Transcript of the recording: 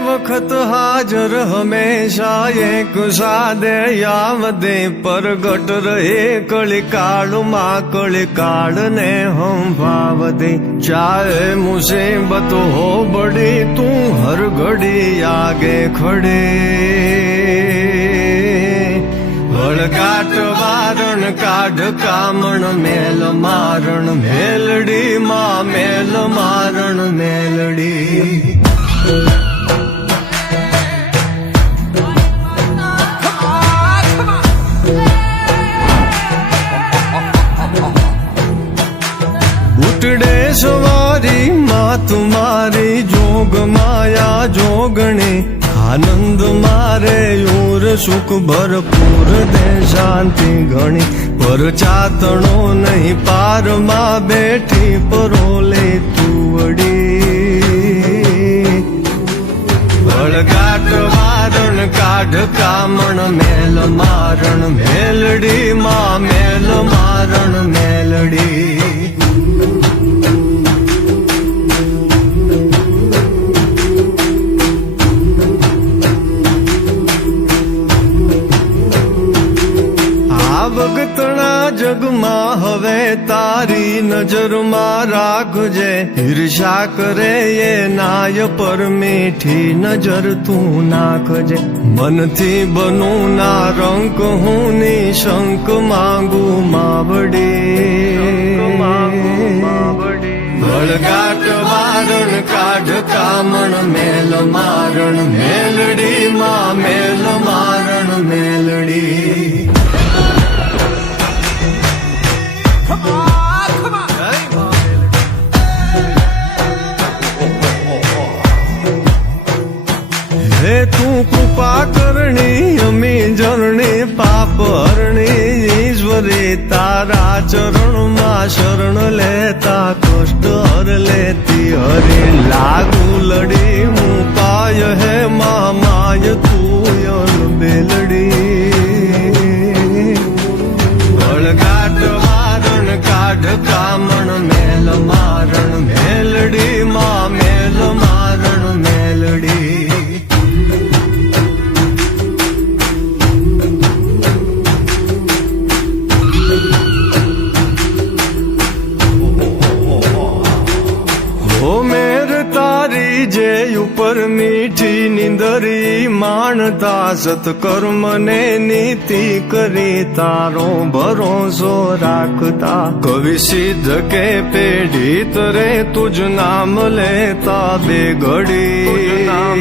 વખત હાજર હંમેશા એક સાદે યાવદે પરગટ રહે કળિકાળમાં કળિકાળને સંભાવદે ચાહે મુસીબત હો બડી તું હર ઘડી આગે ખડે વળગાટ વારણ કાઢ કામણ મેલ મારણ મેલડી માં મેલ મારણ મેલડી ઉટડે સવારી માં તુમારી જોગ માયા જોગણી આનંદ મારે યોર સુખ ભરપૂર દે શાંતિ ઘણી પર ચાતણો નહીં પારમાં બેઠી પરોલે તુવડી વળગાટ વારણ કાઢ કામણ મેલ મારણ મેલડી માં મેલ મારણ મેલડી ભગતણા જગમાં હવે તારી નજરમાં રાખજે ઈર્ષા કરે એ નાય પર મીઠી નજર તું નાખજે મનથી બનું ના રંક હું નિશંક માંગુ માવડી વળગાટ વારણ કાઢ કામણ મેલ મારણ મેલડી માં મેલ મારણ મેલડી હે તું કૃપા કરણી અમી જરણી પાપ હરણી ઈશ્વરી તારા ચરણમાં શરણ લેતા કષ્ટ હર લેતી હરી લાગુ લડી હું પાય હે માય તું યલ બેલડી વળગાટ વારણ કાઢ કામણ મેલ મારણ મેલડી માં મેલ મારણ મેલડી જે ઉપર મીઠી નિંદરી માણતા સત્કર્મને નીતિ કરી તારો ભરોસો રાખતા કવિ સિદ્ધ કે પેઢી તરે તુજ નામ લેતા બે ઘડી નામ